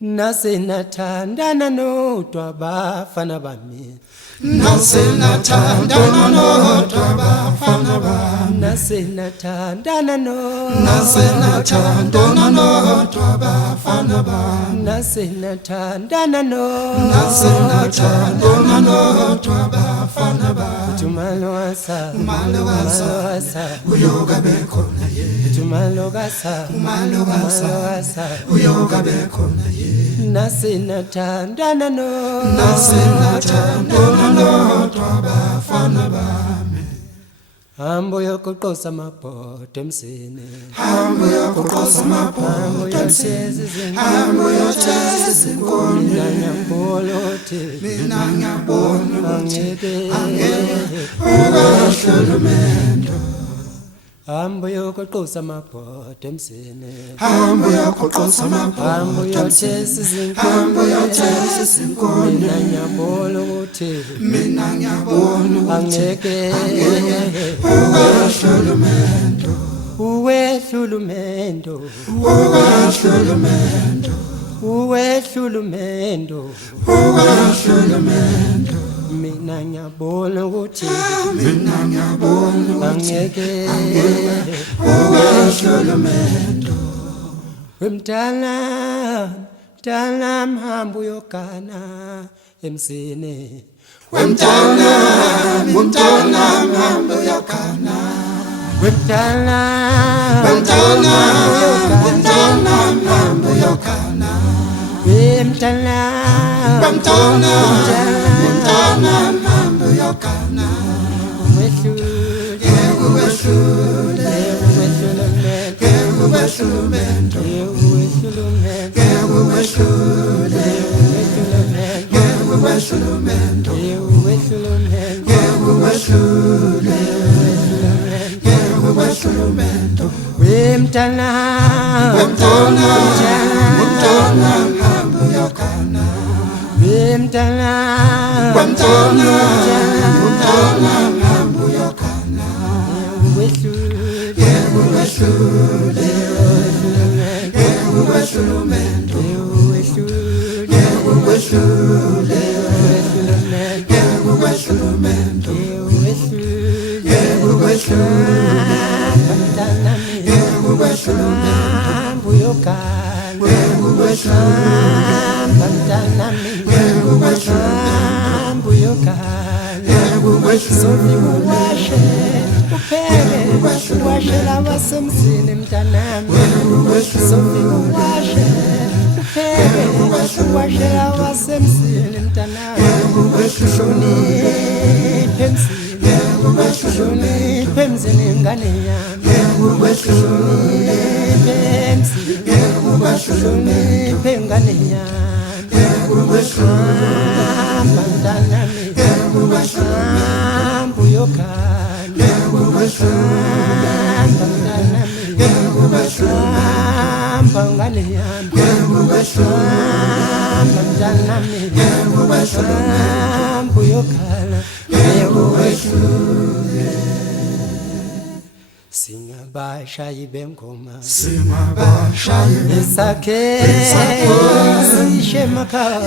Nasenathandana nodwa bafana bami Nasenathandana nodwa bafana bami Nasenathandana Nasenathandana nodwa bafana bami Nasenathandana Nasenathandana nodwa bafana bami Tumalwasa uyoga bekhona ye Tumalogasa uyoga bekhona ye Nasenathandana Nasenathandana nodwa bafana bami Hambo yokuqosa amabhodo emsini Hambo yokuqosa amabhodo emsini Hambo yotheza izinkuni mina ngiyabona angeke ubahlulumendo Hambo yokuqosa amabhodo emsini Hambo yokuqosa amabhodo Hambo yotheza izinkuni mina ngiyabona ukuthi angeke uwehlulumendo mina ngiyabona ukuthi angeke Mdala mhambo yogana emsini Wemtana mhambo yogana Wemtala mhambo yogana Wemtala mhambo yogana Washela wasemzini mntanami washela wasemzini mntanami hloniphe emzini ngane yami hloniphe ngane yami mntanami uyokhala ngane yami mntanami uyokhala Singabashayi bengoma esakhe sishe emakhaya